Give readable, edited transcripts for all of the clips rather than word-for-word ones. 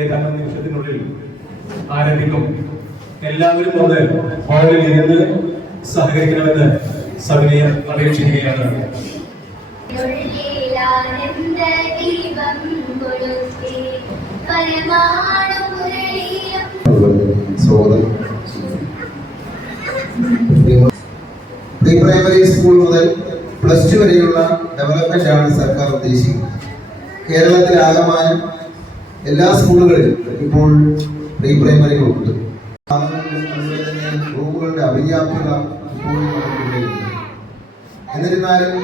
ഏതാനും നിമിഷത്തിനുള്ളിൽ ആരംഭിക്കും. എല്ലാവരും ഒന്ന് ഹാളിൽ ഇരുന്ന് സഹകരിക്കണമെന്ന് സവിനയം അപേക്ഷിക്കുകയാണ്. പ്രീ പ്രൈമറി സ്കൂൾ മുതൽ പ്ലസ് ടു വരെയുള്ള ഡെവലപ്മെന്റ് ആണ് സർക്കാർ ഉദ്ദേശിക്കുന്നത്. കേരളത്തിൽ ആകമാനം എല്ലാ സ്കൂളുകളിലും ഇപ്പോൾ പ്രീ പ്രൈമറികളുണ്ട്. റൂമുകളുടെ അപര്യാപ്തത ഇപ്പോഴും നമുക്കിടയിലുണ്ട്. എന്നിരുന്നാലും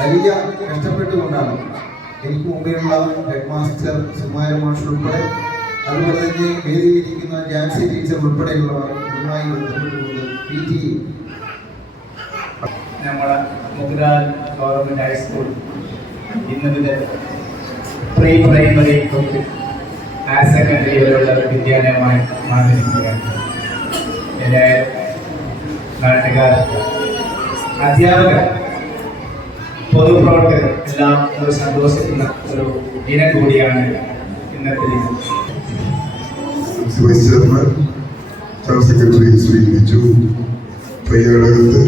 വലിയ കഷ്ടപ്പെട്ടുകൊണ്ടാണ് എനിക്ക് മുമ്പേയുള്ള ഹെഡ് മാസ്റ്റർ സുമാര മാഷ് ഉൾപ്പെടെ അതുപോലെ തന്നെ വേദിയിലിരിക്കുന്ന ജാൻസി ടീച്ചർ ഉൾപ്പെടെയുള്ളവർ ഇതുമായി ബന്ധപ്പെട്ടുകൊണ്ട് PTA നമ്മുടെ മുഗ്രാൽ ഗവൺമെന്റ് ഹൈസ്കൂൾ ഇന്ന് മുതൽ പ്രീ പ്രൈമറി തൊട്ട് ഹയർ സെക്കൻഡറി വരെയുള്ള ഒരു വിദ്യാലയമായി മാറിയിരിക്കുകയാണ്. ഏതായാലും നാട്ടുകാർ, അധ്യാപകർ, പൊതുപ്രവർത്തകർ എല്ലാം ഒരു സന്തോഷിക്കുന്ന ഒരു ദിനം കൂടിയാണ് ഇന്നത്തെ ദിനം. Vice chairman, staff secretary Shri Biju Payyadakath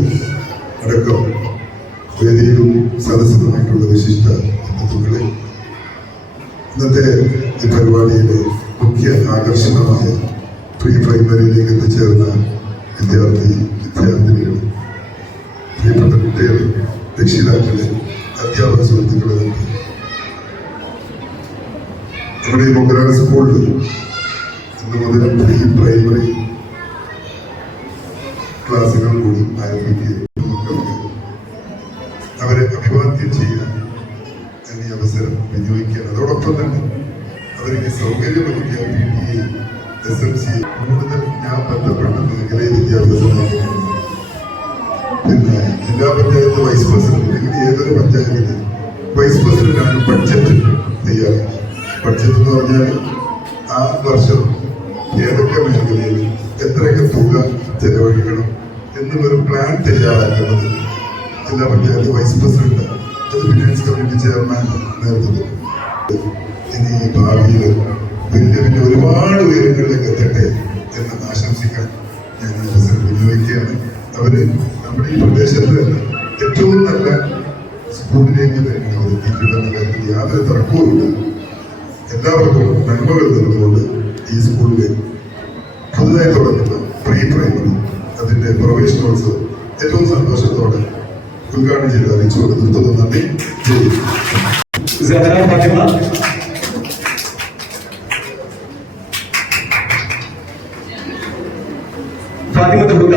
അടക്കം വേദിയിലും സദസ്സുമായിട്ടുള്ള വിശിഷ്ട ബന്ധുക്കളെ, ഇന്നത്തെ ഈ പരിപാടിയിലെ മുഖ്യ ആകർഷണമായ പ്രീ പ്രൈമറിയിലേക്ക് എത്തിച്ചേർന്ന വിദ്യാർത്ഥിനികൾ, പ്രിയപ്പെട്ട കുട്ടികൾ, രക്ഷിതാക്കളെ, അധ്യാപക സുഹൃത്തുക്കളെ, നമ്മുടെ ഈ മൊഗ്രാൽ സ്കൂളിൽ ഇന്ന് മുതൽ പ്രീ പ്രൈമറി ക്ലാസുകൾ കൂടി ആരംഭിക്കുകയും മക്കൾക്ക് അവരെ അഭിവാദ്യം ചെയ്യാൻ ഞാൻ ഈ അവസരം വിനിയോഗിക്കുകയാണ്. അതോടൊപ്പം തന്നെ അവർക്ക് സൗകര്യമൊരുക്കിയ PTA, SMC കൂടുതൽ ഞാൻ ബന്ധപ്പെട്ട മേഖലയിൽ വിദ്യാഭ്യാസ മേഖലയാണ്. പിന്നെ ജില്ലാ പഞ്ചായത്ത് വൈസ് പ്രസിഡന്റ് അല്ലെങ്കിൽ ഏതൊരു പഞ്ചായത്തിന്റെ വൈസ് പ്രസിഡന്റാണ് ബഡ്ജറ്റ് തയ്യാറാക്കുക. ബഡ്ജറ്റ് എന്ന് പറഞ്ഞാൽ ആ വർഷം ഏതൊക്കെ മേഖലയിൽ എത്രയൊക്കെ തുക ചെലവഴിക്കണം എന്നൊരു പ്ലാൻ തയ്യാറാക്കുന്നത് ജില്ലാ പഞ്ചായത്ത് വൈസ് പ്രസിഡന്റ്, അത് ഫിനാൻസ് കമ്മിറ്റി ചെയർമാൻ നേതൃത്വത്തിൽ. ഇനി ഭാവിയിൽ വലിയ വലിയ ഒരുപാട് ഉയരങ്ങളിലേക്ക് എത്തട്ടെ എന്ന് ആശംസിക്കാൻ ഞാൻ ഈ അവസരം വിനിയോഗിക്കുകയാണ്. അവര് നമ്മുടെ ഈ പ്രദേശത്ത് തന്നെ ഏറ്റവും നല്ല സ്കൂളിലേക്ക് തന്നെ അവർ എത്തിയിട്ടുണ്ടെന്ന കാര്യത്തിൽ യാതൊരു തർക്കവുമില്ല. എല്ലാവർക്കും നന്മകൾ നൽകുകൊണ്ട് ഈ സ്കൂളിൽ പുതുതായി തുടങ്ങുന്ന പ്രീ പ്രൈമറി അതിന്റെ പ്രവേശനോത്സവം ഏറ്റവും സന്തോഷത്തോടെ ഉദ്ഘാടനം ചെയ്ത് അറിയിച്ചുകൊണ്ട് നിർത്തുന്നു. നന്ദി. സഹറ ഫാത്തിമ, ഫാത്തിമ തുക